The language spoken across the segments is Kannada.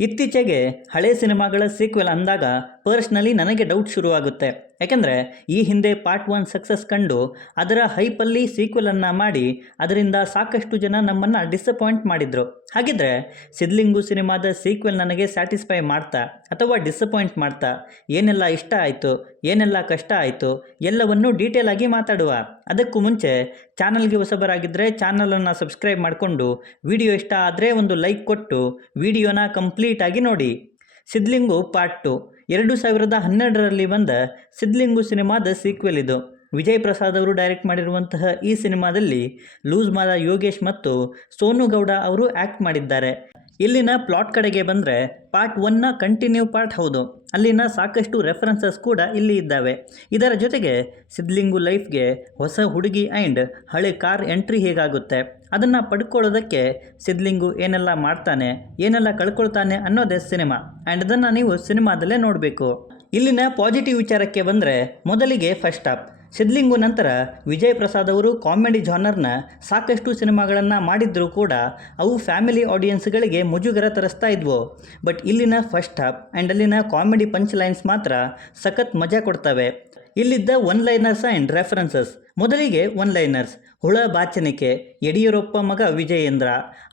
ಇತ್ತೀಚೆಗೆ ಹಳೆ ಸಿನಿಮಾಗಳ ಸೀಕ್ವೆಲ್ ಅಂದಾಗ ಪರ್ಸ್ನಲಿ ನನಗೆ ಡೌಟ್ ಶುರುವಾಗುತ್ತೆ. ಯಾಕೆಂದರೆ ಈ ಹಿಂದೆ ಪಾರ್ಟ್ 1 ಸಕ್ಸಸ್ ಕಂಡು ಅದರ ಹೈಪಲ್ಲಿ ಸೀಕ್ವೆಲನ್ನು ಮಾಡಿ ಅದರಿಂದ ಸಾಕಷ್ಟು ಜನ ನಮ್ಮನ್ನು ಡಿಸಪಾಯಿಂಟ್ ಮಾಡಿದರು. ಹಾಗಿದ್ರೆ ಸಿದ್ಲಿಂಗು ಸಿನಿಮಾದ ಸೀಕ್ವೆಲ್ ನನಗೆ ಸ್ಯಾಟಿಸ್ಫೈ ಮಾಡ್ತಾ ಅಥವಾ ಡಿಸಪಾಯಿಂಟ್ ಮಾಡ್ತಾ, ಏನೆಲ್ಲ ಇಷ್ಟ ಆಯಿತು, ಏನೆಲ್ಲ ಕಷ್ಟ ಆಯಿತು ಎಲ್ಲವನ್ನೂ ಡೀಟೇಲ್ ಆಗಿ ಮಾತಾಡುವ. ಅದಕ್ಕೂ ಮುಂಚೆ ಚಾನಲ್ಗೆ ಹೊಸಬರಾಗಿದ್ದರೆ ಚಾನಲನ್ನು ಸಬ್ಸ್ಕ್ರೈಬ್ ಮಾಡಿಕೊಂಡು ವಿಡಿಯೋ ಇಷ್ಟ ಆದರೆ ಒಂದು ಲೈಕ್ ಕೊಟ್ಟು ವಿಡಿಯೋನ ಕಂಪ್ಲೀಟ್ ಆಗಿ ನೋಡಿ. ಸಿದ್ಲಿಂಗು ಪಾರ್ಟ್ 2 2012ರಲ್ಲಿ ಬಂದ ಸಿದ್ಲಿಂಗು ಸಿನಿಮಾದ ಸೀಕ್ವೆಲ್ ಇದು. ವಿಜಯ್ ಪ್ರಸಾದ್ ಅವರು ಡೈರೆಕ್ಟ್ ಮಾಡಿರುವಂತಹ ಈ ಸಿನಿಮಾದಲ್ಲಿ ಲೂಸ್ ಮಾದ ಯೋಗೇಶ್ ಮತ್ತು ಸೋನು ಗೌಡ ಅವರು ಆ್ಯಕ್ಟ್ ಮಾಡಿದ್ದಾರೆ. ಇಲ್ಲಿನ ಪ್ಲಾಟ್ ಕಡೆಗೆ ಬಂದರೆ ಪಾರ್ಟ್ 1ನ ಕಂಟಿನ್ಯೂ ಪಾರ್ಟ್ ಹೌದು. ಅಲ್ಲಿನ ಸಾಕಷ್ಟು ರೆಫರೆನ್ಸಸ್ ಕೂಡ ಇಲ್ಲಿ ಇದ್ದಾವೆ. ಇದರ ಜೊತೆಗೆ ಸಿದ್ಲಿಂಗು ಲೈಫ್ಗೆ ಹೊಸ ಹುಡುಗಿ ಆ್ಯಂಡ್ ಹಳೆ ಕಾರ್ ಎಂಟ್ರಿ ಹೇಗಾಗುತ್ತೆ, ಅದನ್ನು ಪಡ್ಕೊಳ್ಳೋದಕ್ಕೆ ಸಿದ್ಲಿಂಗು ಏನೆಲ್ಲ ಮಾಡ್ತಾನೆ, ಏನೆಲ್ಲ ಕಳ್ಕೊಳ್ತಾನೆ ಅನ್ನೋದೇ ಸಿನಿಮಾ. ಆ್ಯಂಡ್ ಅದನ್ನು ನೀವು ಸಿನಿಮಾದಲ್ಲೇ ನೋಡಬೇಕು. ಇಲ್ಲಿನ ಪಾಸಿಟಿವ್ ವಿಚಾರಕ್ಕೆ ಬಂದರೆ ಮೊದಲಿಗೆ ಫಸ್ಟ್ ಹಾಫ್. ಸಿದ್ಲಿಂಗು ನಂತರ ವಿಜಯ್ ಪ್ರಸಾದ್ ಅವರು ಕಾಮಿಡಿ ಜಾನರ್ನ ಸಾಕಷ್ಟು ಸಿನಿಮಾಗಳನ್ನು ಮಾಡಿದ್ರೂ ಕೂಡ ಅವು ಫ್ಯಾಮಿಲಿ ಆಡಿಯನ್ಸ್ಗಳಿಗೆ ಮುಜುಗರ ತರಿಸ್ತಾ ಇದ್ವು. ಬಟ್ ಇಲ್ಲಿನ ಫಸ್ಟ್ ಹಾಫ್ ಆ್ಯಂಡ್ ಅಲ್ಲಿನ ಕಾಮಿಡಿ ಪಂಚ್ ಲೈನ್ಸ್ ಮಾತ್ರ ಸಖತ್ ಮಜಾ ಕೊಡ್ತವೆ. ಇಲ್ಲಿದ್ದ ಒನ್ ಲೈನರ್ಸ್ ಆ್ಯಂಡ್ ರೆಫರೆನ್ಸಸ್. ಮೊದಲಿಗೆ ಒನ್ ಲೈನರ್ಸ್. ಹುಳ ಬಾಚಣಿಕೆ, ಯಡಿಯೂರಪ್ಪ ಮಗ ವಿಜಯೇಂದ್ರ,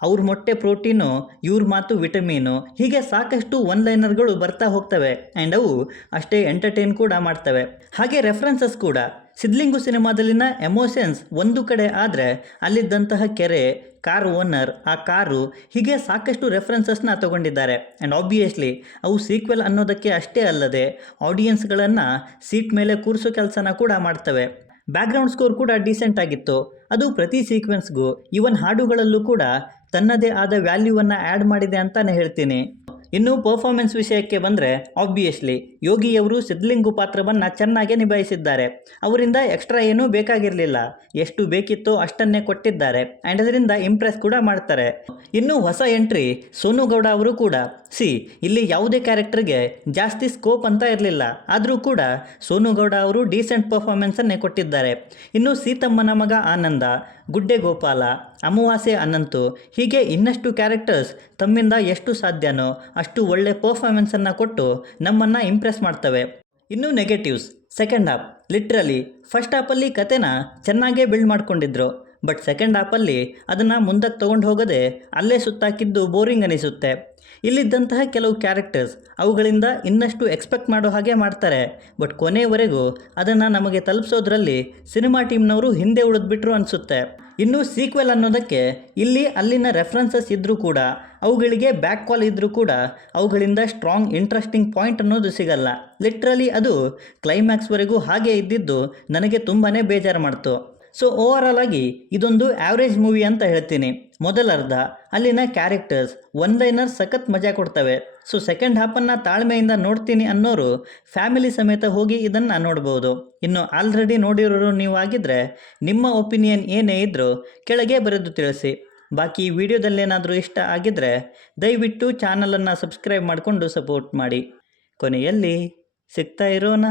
ಅವ್ರ ಮೊಟ್ಟೆ ಪ್ರೋಟೀನು, ಇವ್ರ ಮಾತು ವಿಟಮಿನು, ಹೀಗೆ ಸಾಕಷ್ಟು ಒನ್ ಲೈನರ್ಗಳು ಬರ್ತಾ ಹೋಗ್ತವೆ ಆ್ಯಂಡ್ ಅವು ಅಷ್ಟೇ ಎಂಟರ್ಟೈನ್ ಕೂಡ ಮಾಡ್ತವೆ. ಹಾಗೆ ರೆಫರೆನ್ಸಸ್ ಕೂಡ. ಸಿದ್ಲಿಂಗು ಸಿನಿಮಾದಲ್ಲಿನ ಎಮೋಷನ್ಸ್ ಒಂದು ಕಡೆ ಆದರೆ ಅಲ್ಲಿದ್ದಂತಹ ಕೆರೆ, ಕಾರ್ ಓನರ್, ಆ ಕಾರು, ಹೀಗೆ ಸಾಕಷ್ಟು ರೆಫರೆನ್ಸಸ್ನ ತಗೊಂಡಿದ್ದಾರೆ. ಆ್ಯಂಡ್ ಆಬ್ವಿಯಸ್ಲಿ ಅವು ಸೀಕ್ವೆಲ್ ಅನ್ನೋದಕ್ಕೆ ಅಷ್ಟೇ ಅಲ್ಲದೆ ಆಡಿಯನ್ಸ್ಗಳನ್ನು ಸೀಟ್ ಮೇಲೆ ಕೂರಿಸೋ ಕೆಲಸನ ಕೂಡ ಮಾಡ್ತವೆ. ಬ್ಯಾಕ್ಗ್ರೌಂಡ್ ಸ್ಕೋರ್ ಕೂಡ ಡೀಸೆಂಟ್ ಆಗಿತ್ತು. ಅದು ಪ್ರತಿ ಸೀಕ್ವೆನ್ಸ್ಗೂ ಈವನ್ ಹಾಡುಗಳಲ್ಲೂ ಕೂಡ ತನ್ನದೇ ಆದ ವ್ಯಾಲ್ಯೂವನ್ನು ಆ್ಯಡ್ ಮಾಡಿದೆ ಅಂತಲೇ ಹೇಳ್ತೀನಿ. ಇನ್ನು ಪರ್ಫಾರ್ಮೆನ್ಸ್ ವಿಷಯಕ್ಕೆ ಬಂದರೆ ಆಬ್ವಿಯಸ್ಲಿ ಯೋಗಿಯವರು ಸಿದ್ಲಿಂಗು ಪಾತ್ರವನ್ನು ಚೆನ್ನಾಗೇ ನಿಭಾಯಿಸಿದ್ದಾರೆ. ಅವರಿಂದ ಎಕ್ಸ್ಟ್ರಾ ಏನೂ ಬೇಕಾಗಿರಲಿಲ್ಲ, ಎಷ್ಟು ಬೇಕಿತ್ತೋ ಅಷ್ಟನ್ನೇ ಕೊಟ್ಟಿದ್ದಾರೆ ಆ್ಯಂಡ್ ಅದರಿಂದ ಇಂಪ್ರೆಸ್ ಕೂಡ ಮಾಡ್ತಾರೆ. ಇನ್ನು ಹೊಸ ಎಂಟ್ರಿ ಸೋನು ಗೌಡ ಅವರು ಕೂಡ. ಇಲ್ಲಿ ಯಾವುದೇ ಕ್ಯಾರೆಕ್ಟರ್ಗೆ ಜಾಸ್ತಿ ಸ್ಕೋಪ್ ಅಂತ ಇರಲಿಲ್ಲ, ಆದರೂ ಕೂಡ ಸೋನು ಗೌಡ ಅವರು ಡೀಸೆಂಟ್ ಪರ್ಫಾರ್ಮೆನ್ಸನ್ನೇ ಕೊಟ್ಟಿದ್ದಾರೆ. ಇನ್ನು ಸೀತಮ್ಮನ ಮಗ ಆನಂದ, ಗುಡ್ಡೆ ಗೋಪಾಲ, ಅಮಾವಾಸ್ಯೆ ಅನಂತು, ಹೀಗೆ ಇನ್ನಷ್ಟು ಕ್ಯಾರೆಕ್ಟರ್ಸ್ ತಮ್ಮಿಂದ ಎಷ್ಟು ಸಾಧ್ಯನೋ ಅಷ್ಟು ಒಳ್ಳೆ ಪರ್ಫಾರ್ಮೆನ್ಸನ್ನು ಕೊಟ್ಟು ನಮ್ಮನ್ನು ಇಂಪ್ರೆಸ್ ಮಾಡ್ತವೆ. ಇನ್ನು negatives. Second half. Literally first ಹಾಫಲ್ಲಿ ಕತೆನ ಚೆನ್ನಾಗೇ ಬಿಲ್ಡ್ ಮಾಡ್ಕೊಂಡಿದ್ರು. ಬಟ್ ಸೆಕೆಂಡ್ ಹಾಫಲ್ಲಿ ಅದನ್ನು ಮುಂದಕ್ಕೆ ತೊಗೊಂಡು ಹೋಗೋದೆ ಅಲ್ಲೇ ಸುತ್ತಾಕಿದ್ದು ಬೋರಿಂಗ್ ಅನಿಸುತ್ತೆ. ಇಲ್ಲಿದ್ದಂತಹ ಕೆಲವು ಕ್ಯಾರೆಕ್ಟರ್ಸ್ ಅವುಗಳಿಂದ ಇನ್ನಷ್ಟು ಎಕ್ಸ್ಪೆಕ್ಟ್ ಮಾಡೋ ಹಾಗೆ ಮಾಡ್ತಾರೆ. ಬಟ್ ಕೊನೆಯವರೆಗೂ ಅದನ್ನು ನಮಗೆ ತಲುಪಿಸೋದ್ರಲ್ಲಿ ಸಿನಿಮಾ ಟೀಮ್ನವರು ಹಿಂದೆ ಉಳಿದ್ಬಿಟ್ರು ಅನಿಸುತ್ತೆ. ಇನ್ನು ಸೀಕ್ವೆಲ್ ಅನ್ನೋದಕ್ಕೆ ಇಲ್ಲಿ ಅಲ್ಲಿನ ರೆಫರೆನ್ಸಸ್ ಇದ್ದರೂ ಕೂಡ, ಅವುಗಳಿಗೆ ಬ್ಯಾಕ್ ಕಾಲ್ ಇದ್ದರೂ ಕೂಡ ಅವುಗಳಿಂದ ಸ್ಟ್ರಾಂಗ್ ಇಂಟ್ರೆಸ್ಟಿಂಗ್ ಪಾಯಿಂಟ್ ಅನ್ನೋದು ಸಿಗಲ್ಲ. ಲಿಟ್ರಲಿ ಅದು ಕ್ಲೈಮ್ಯಾಕ್ಸ್ವರೆಗೂ ಹಾಗೆ ಇದ್ದಿದ್ದು ನನಗೆ ತುಂಬಾ ಬೇಜಾರು ಮಾಡ್ತು. ಸೊ ಓವರಾಲ್ ಆಗಿ ಇದೊಂದು ಆ್ಯಾವ್ರೇಜ್ ಮೂವಿ ಅಂತ ಹೇಳ್ತೀನಿ. ಮೊದಲರ್ಧ ಅಲ್ಲಿನ ಕ್ಯಾರೆಕ್ಟರ್ಸ್ ಒನ್ ಲೈನರ್ ಸಖತ್ ಮಜಾ ಕೊಡ್ತವೆ. ಸೊ ಸೆಕೆಂಡ್ ಹಾಫನ್ನು ತಾಳ್ಮೆಯಿಂದ ನೋಡ್ತೀನಿ ಅನ್ನೋರು ಫ್ಯಾಮಿಲಿ ಸಮೇತ ಹೋಗಿ ಇದನ್ನು ನೋಡ್ಬೋದು. ಇನ್ನು ಆಲ್ರೆಡಿ ನೋಡಿರೋರು ನೀವು ಆಗಿದ್ದರೆ ನಿಮ್ಮ ಒಪಿನಿಯನ್ ಏನೇ ಇದ್ದರೂ ಕೆಳಗೆ ಬರೆದು ತಿಳಿಸಿ. ಬಾಕಿ ವಿಡಿಯೋದಲ್ಲೇನಾದರೂ ಇಷ್ಟ ಆಗಿದ್ದರೆ ದಯವಿಟ್ಟು ಚಾನಲನ್ನು ಸಬ್ಸ್ಕ್ರೈಬ್ ಮಾಡಿಕೊಂಡು ಸಪೋರ್ಟ್ ಮಾಡಿ. ಕೊನೆಯಲ್ಲಿ ಸಿಗ್ತಾ ಇರೋಣ.